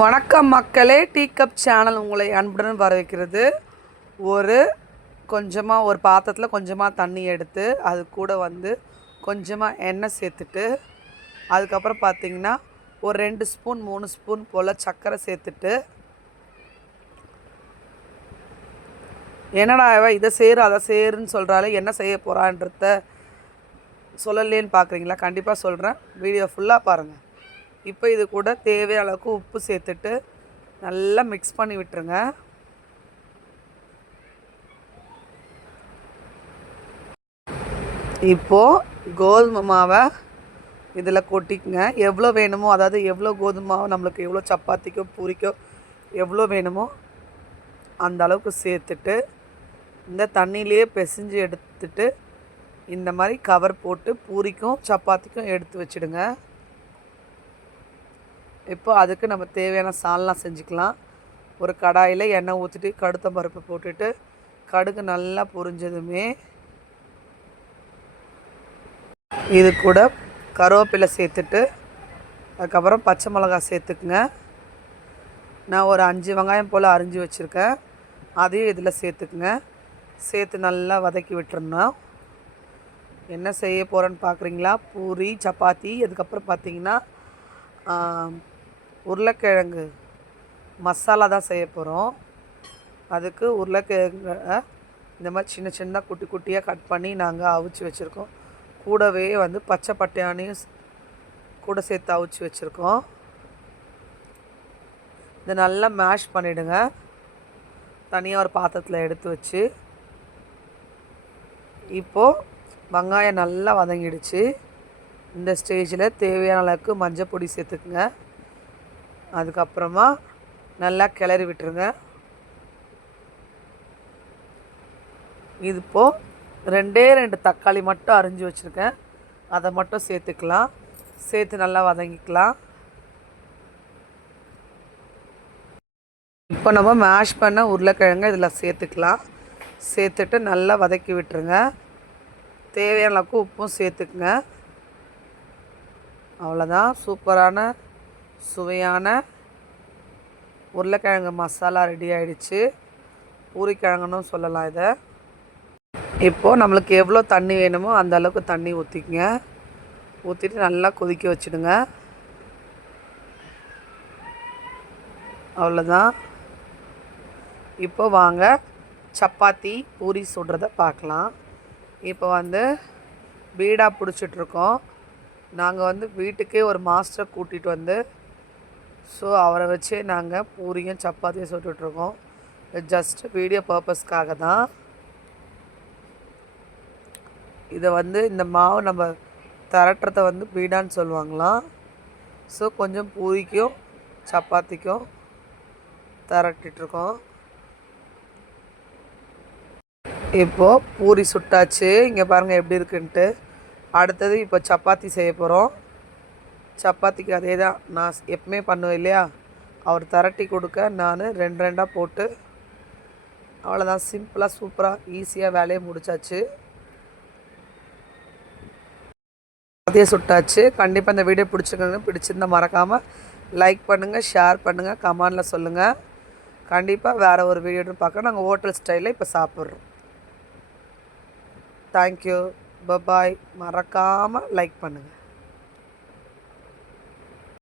வணக்கம் மக்களே, tea cup channel உங்களை அன்புடன் வரவேற்கிறது. கொஞ்சமாக ஒரு பாத்திரத்தில் கொஞ்சமாக தண்ணி எடுத்து அது கூட கொஞ்சமாக எண்ணெய் சேர்த்துட்டு, அதுக்கப்புறம் பார்த்திங்கன்னா ஒரு 2 ஸ்பூன் 3 ஸ்பூன் போல் சர்க்கரை சேர்த்துட்டு, என்னடா இதை சேரு அதை சேருன்னு சொல்கிறாலே என்ன செய்ய போகிறான்றத சொல்லலேன்னு பார்க்குறீங்களா? கண்டிப்பாக சொல்கிறேன், வீடியோ ஃபுல்லாக பாருங்கள். இப்போ இது கூட தேவையான அளவுக்கு உப்பு சேர்த்துட்டு நல்லா மிக்ஸ் பண்ணி விட்டுருங்க. இப்போது கோதுமை மாவை இதில் கொட்டிக்குங்க. எவ்வளோ வேணுமோ, அதாவது எவ்வளோ கோதுமை மாவு நம்மளுக்கு எவ்வளோ சப்பாத்திக்கோ பூரிக்கோ எவ்வளோ வேணுமோ அந்த அளவுக்கு சேர்த்துட்டு இந்த தண்ணியிலையே பிசைஞ்சு எடுத்துட்டு இந்த மாதிரி கவர் போட்டு பூரிக்கும் சப்பாத்திக்கும் எடுத்து வச்சுடுங்க. இப்போ அதுக்கு நம்ம தேவையான சால்னா செஞ்சுக்கலாம். ஒரு கடாயில் எண்ணெய் ஊற்றிட்டு கடுத்தம் பருப்பு போட்டுட்டு கடுகு நல்லா பொரிஞ்சதுமே இது கூட கருவேப்பிலை சேர்த்துட்டு அதுக்கப்புறம் பச்சை மிளகாய் சேர்த்துக்குங்க. நான் ஒரு 5 வெங்காயம் போல் அரிஞ்சு வச்சுருக்கேன், அதையும் இதில் சேர்த்துக்குங்க. சேர்த்து நல்லா வதக்கி விட்டுருந்தோம். என்ன செய்ய போகிறேன்னு பார்க்குறீங்களா? பூரி சப்பாத்தி. அதுக்கப்புறம் பார்த்திங்கன்னா உருளைக்கிழங்கு மசாலா தான் செய்ய போகிறோம். அதுக்கு உருளைக்கிழங்கு இந்த மாதிரி சின்ன சின்ன குட்டி குட்டியாக கட் பண்ணி நாங்கள் அவிச்சு வச்சுருக்கோம். கூடவே பச்சை பட்டாணியும் கூட சேர்த்து அவிச்சு வச்சுருக்கோம். இதை நல்லா மேஷ் பண்ணிவிடுங்க. தனியாக ஒரு பாத்திரத்தில் எடுத்து வச்சு, இப்போது வெங்காயம் நல்லா வதங்கிடுச்சு. இந்த ஸ்டேஜில் தேவையான அளவுக்கு மஞ்சள் பொடி சேர்த்துக்குங்க. அதுக்கப்புறமா நல்லா கிளறி விட்டுருங்க. இது இப்போது 2 தக்காளி மட்டும் அரிஞ்சு வச்சுருக்கேன், அதை மட்டும் சேர்த்துக்கலாம். சேர்த்து நல்லா வதங்கிக்கலாம். இப்போ நம்ம மேஷ் பண்ண உருளைக்கிழங்கு இதில் சேர்த்துக்கலாம். சேர்த்துட்டு நல்லா வதக்கி விட்டுருங்க. தேவையான அளவுக்கு உப்பும் சேர்த்துக்குங்க. அவ்வளோதான், சூப்பரான சுவையான உருளைக்கிழங்கு மசாலா ரெடி ஆகிடுச்சு. பூரிக்கிழங்குன்னு சொல்லலாம் இதை. இப்போது நம்மளுக்கு எவ்வளோ தண்ணி வேணுமோ அந்த அளவுக்கு தண்ணி ஊற்றிக்குங்க. ஊற்றிட்டு நல்லா கொதிக்க வச்சுடுங்க. அவ்வளோதான். இப்போ வாங்க சப்பாத்தி பூரி சுடுறத பார்க்கலாம். இப்போ பீடா பிடிச்சிட்ருக்கோம். நாங்கள் வீட்டுக்கே ஒரு மாஸ்டர் கூட்டிகிட்டு ஸோ அவரை வச்சே நாங்கள் பூரியும் சப்பாத்தியும் சுட்டுட்ருக்கோம். ஜஸ்ட் வீடியோ பர்பஸ்க்காக தான். இதை இந்த மாவு நம்ம திரட்டுறத பீடான்னு சொல்லுவாங்களாம். ஸோ கொஞ்சம் பூரிக்கும் சப்பாத்திக்கும் திரட்டிட்ருக்கோம். இப்போது பூரி சுட்டாச்சு. இங்கே பாருங்கள் எப்படி இருக்குன்ட்டு. அடுத்தது இப்போ சப்பாத்தி செய்ய போகிறோம். சப்பாத்திக்கு அதே தான் நான் எப்பவுமே பண்ணுவேன் இல்லையா, அவர் திரட்டி கொடுக்க நான் 2 போட்டு அவ்வளோதான். சிம்பிளாக சூப்பராக ஈஸியாக வேலையை முடிச்சாச்சு. அதே சுட்டாச்சு. கண்டிப்பாக இந்த வீடியோ பிடிச்சிருக்கங்க. பிடிச்சிருந்தால் மறக்காமல் லைக் பண்ணுங்கள், ஷேர் பண்ணுங்கள், கமெண்டில் சொல்லுங்கள். கண்டிப்பாக வேறு ஒரு வீடியோன்னு பார்க்க நாங்கள் ஹோட்டல் ஸ்டைலில் இப்போ சாப்பிட்றோம். Thank you, bye bye. மறக்காமல் லைக் பண்ணுங்கள்.